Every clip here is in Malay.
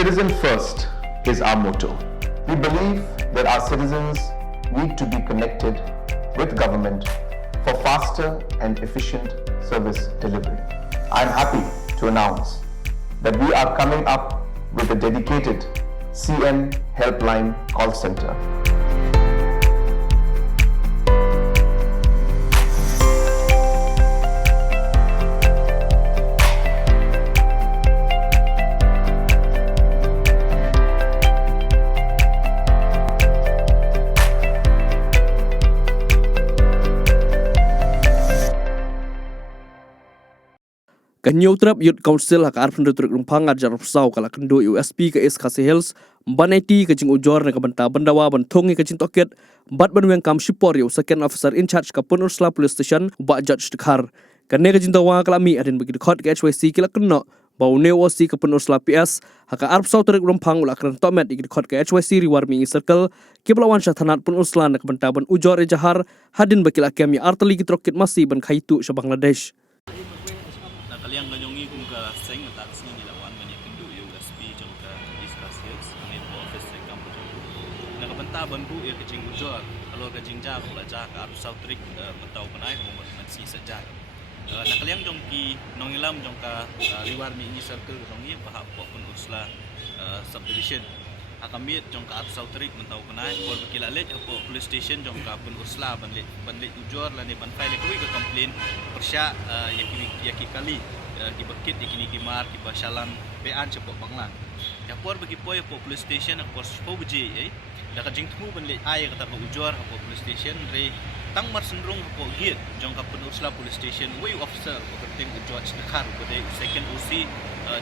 Citizen first is our motto. We believe that our citizens need to be connected with government for faster and efficient service delivery. I am happy to announce that we are coming up with a dedicated CM Helpline call center. Kanyo trap youth council hak arf ndu truk rumpang ajar pesau kala kendo USP ke SKC Hills baneti ke jing ujor na kabenta bandawa bantongi ke toket bat banweng kam shipor yo second officer in charge ka Pun Ursula police station ba judge dekhar kanne ke jintawa kalami adin bagi dekhot ke HYC kila keno bau ne OC ke Pun Ursula PS hak arf sau truk rumpang ula kran tomet ke dekhot ke HYC riwarmi circle ke belawan syathanat Pun Ursula na kabenta ban ujor jahar hadin bakila kami arteli ke troket masih ban khaitu sa Bangladesh. Kalian nganyongi kum ka seng tak sini dilawan banyak kendu USP jong ka East Hills ni office sa kampo nakabanta ban bu ya kecing ujor kalau ka jingja ko la ja ka arusau trik mentau panai ko mo si saja nakalian jong ki nongilam jong ka liwar mi ni circle jong ni pahak po Pun Ursula subdivision akamit jong ka arusau trik mentau panai ko bakila let po police station jong ka Pun Ursula ban let ujor la ni ban file ko ka complain persya yaki kali di bekit di kini kimar di bashalan bean cepok banglan ya por bagi poy po police station por po beje da ka jingtmu ban le ay kata ko ujor po police station re tang mar sendrong po git jong ka Pun Ursula police station way officer ko kerting ujor dekhar ko de second OC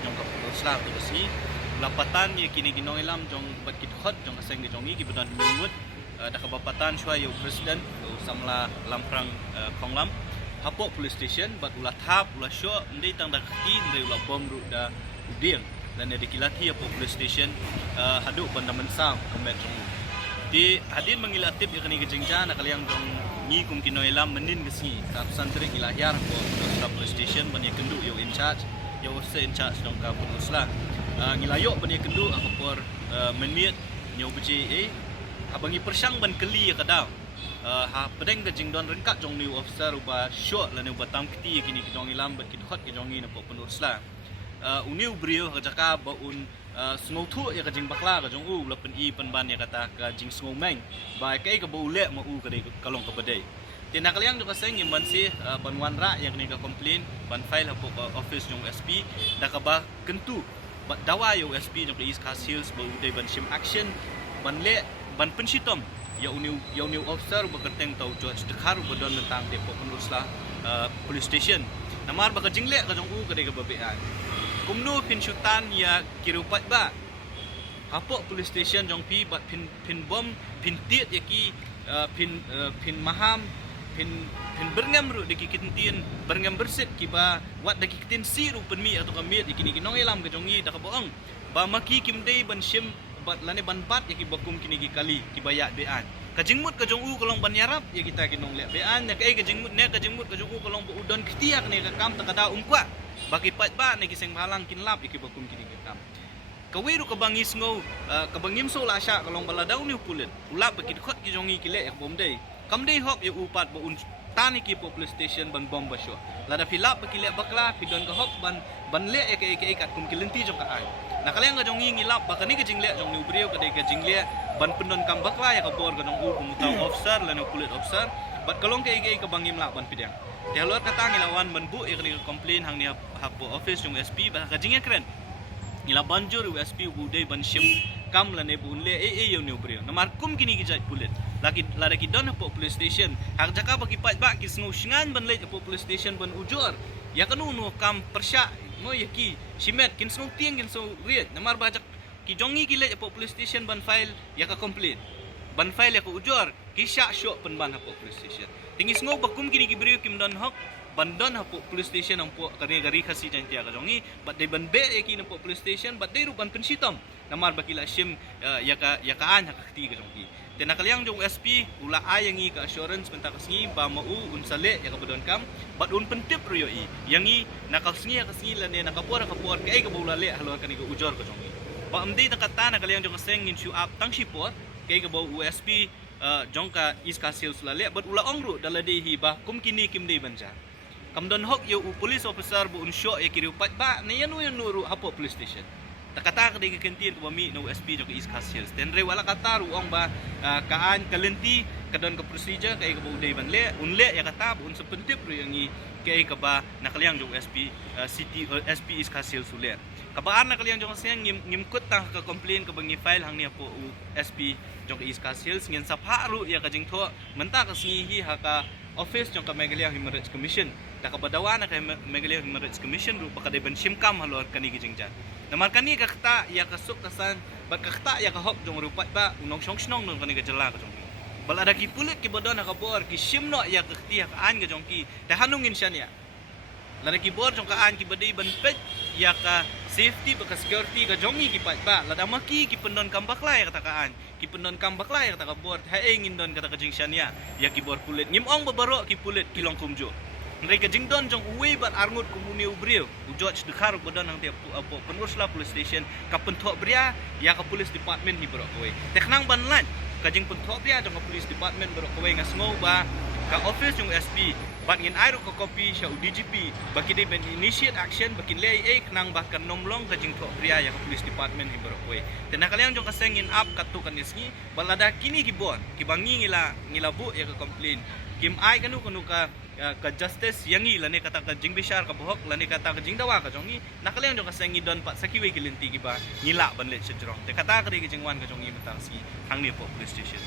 jong ka Pun Ursula to besi lapatan ye kini ginong ilam jong bat kit khot jong aseng jongi ki bedan mingwut da ka bapatan shwa yo president samla lamprang khonglam hapo police station bat ulah thap ulah syo ndai tang dak ki ndai ulah bom ru da uding dan ada kilati hapo police station hadu banda mensang komet jong di hadin mengilatip ya kini kejengja nak kalian jong ni kum kinoilam menin gesi kapusan trik ilahyar hapo police station banyak kendu yo in charge yo officer in charge dong ka Pun Ursula ngilayok banyak kendu aku por menit nyo beje abangi persang ban keli kadang ha pedeng ke jingdon rengkat jong new officer uba shot la new batam kiti kini ki jong ilam bat ki hot ki jong ni na Pun Ursula uniu brio ka jaka ba un sngo thu ya ka jing bakla ka jong la pen i pen ban ya kata ka jing sngo meng ba kai ka ba ule ma u ka de kalong ka badai tina kaliang jo ka seng ban si ban wan ra yang ni ka complain ban file hapo office jong SP da ka ba kentu bat dawa yo SP jong East Hills ba uday ban shim action ban le ban pensitom ya uniu officer bekerteng tau judge dekhar bodon tentang depo Pun Ursula police station namar ba jingle ka jong u ka de ka babean kumno pin syutan ya kirupat ba hapo police station jong pi bat pin bom pin tiet ya ki pin maham pin berngam ru de ki kintin berngam berset ki ba wat de ki kitin si ru pen mi atau kamit ikini kinong elam ka jong i da ka boong ba maki kimdei ban shim bat lane ban bat ya ki bakum kini ki kali ki bayak bean ka jingmut ka jong u kolong ban yarap ya kita kinong le bean ne ka jingmut ne ka jingmut ka jong u kolong bu udon kitiak ne ka kam takada umkwa baki pat ba ne ki seng halang kinlap ya ki bakum kini ki kam kawiru ka bangis ngo ka bangim so la sha kolong bala daun ni pulen ulap baki khot ki jong i ki le ya bom dei kam dei hop ya upat ba un tani ki police station ban bom basyo lada filap baki le bakla pidon ka hop ban le ya ke kat kum kilenti jong ka ai nak kalian ngajong ngilap bakani ke jingle jong ni brio ke ke jingle ban pendon kam bakla ya ka bor ka jong u kumutau officer la no kulit officer bat kalong ke bangim la ban pidang te lor kata ngilawan ban bu ya ke complain hang ni hapo office jong SP ba ka jingle keren ngila banjur USP udai ban shim kam la ne bun le yo ni brio namar kum kini ki jai kulit lagi lada ki don hapo police station hak jaka bagi pat ba ki sngo shingan ban le hapo police station ban ujor ya kanu no kam persya mo yaki simet kin sngo tiang kin so riet namar bajak ki jongi ki le hapo police station ban file ya ka complain ban file ya ka ujor ki sha shok pen ban hapo police station tingi sngo bakum kini ki brio kim don hok bandon hapo police station ampo kari gari khasi jantia ka jongi bat de ban be eki nampo police station bat de rupan pensitam namar bakila shim ya ka an hak ti ka jongi tena kaliang jong SP ula ayangi ka assurance penta kasngi ba mau unsale ya ka badon kam bat un pentip ruyo i yangi nakasngi ka sngi la ne nakapor ka por kai ka bula le halo kan ko ujor ka jongi ba amdi ta kata na kalian jong seng in show up tang sipot kay ka ba USP jong ka iska sales la le but ula ongru dalade hi ba kum kini kim dei banja kamdon hok yo police officer bu unsyo ya kiri pat ba na yanu nuru hapo police station takata ka digi kentir ko mi no USP jong iska sales tenre wala kata ruong ba kaan kalenti kadon ka procedure kay ka ba uday ban le unle ya kata bu un sepentip ru yang kay ka ba nakaliang jong USP city SP iska sales uler kabaan na kaliang jong seng ngimkut tang ka complain ka bangi file hang niya po USP jong iska sales ngin sapharu ya ka jing tho menta ka singi ha ka office jong ka Meghalaya Human Rights Commission ta ka badawa na kay Meghalaya Human Rights Commission ru pa ka deban simkam halor kani gijing jan namar kani ka kta ya ka suk kasan bat ka kta ya ka hok jong rupat ba unong song non kani ka jala ka jong bal ada ki pulit ki bodon ka bor ki simno ya ka kti ka an ka jong ki ta hanungin siya niya lada ki bor jong ka an ki badai ban pet ya ka safety baka security ka jongi ki pat ba lada maki ki pendon kambakla ya katakaan ki pendon kambakla ya kata bor ha engin don kata kajing siania ya ki bor pulit ngimong babaro ki pulit ki long kumjo mereka jing don jong uwe bat arngut komuni ubrio ujot dekhar bodon nang tiap apo penurusla police station ka pentok bria ya ka police department hi bro kowe teknang banlan ka jing pentok bria jong ka police department bro kowe ngasmo ba ka office jong SP bat ngin airo ka copy sya DGP baki de ben initiate action bakin le nang bahkan nomlong ka jing tok bria ya ka police department hi bro kowe tenakalian jong ka sengin up ka tu kan isni balada kini ki bon ki bangi ngila bu ya ka complain kim ai kanu ka justice yangi lani kata ka jing bishar ka bohok lani kata ka jing dawa ka jongi nakalian jong ka sengi don pat sakiwe kilinti ki ba ngila ban le sejrong te kata ka ri ki jingwan ka jongi matang si hangni po police station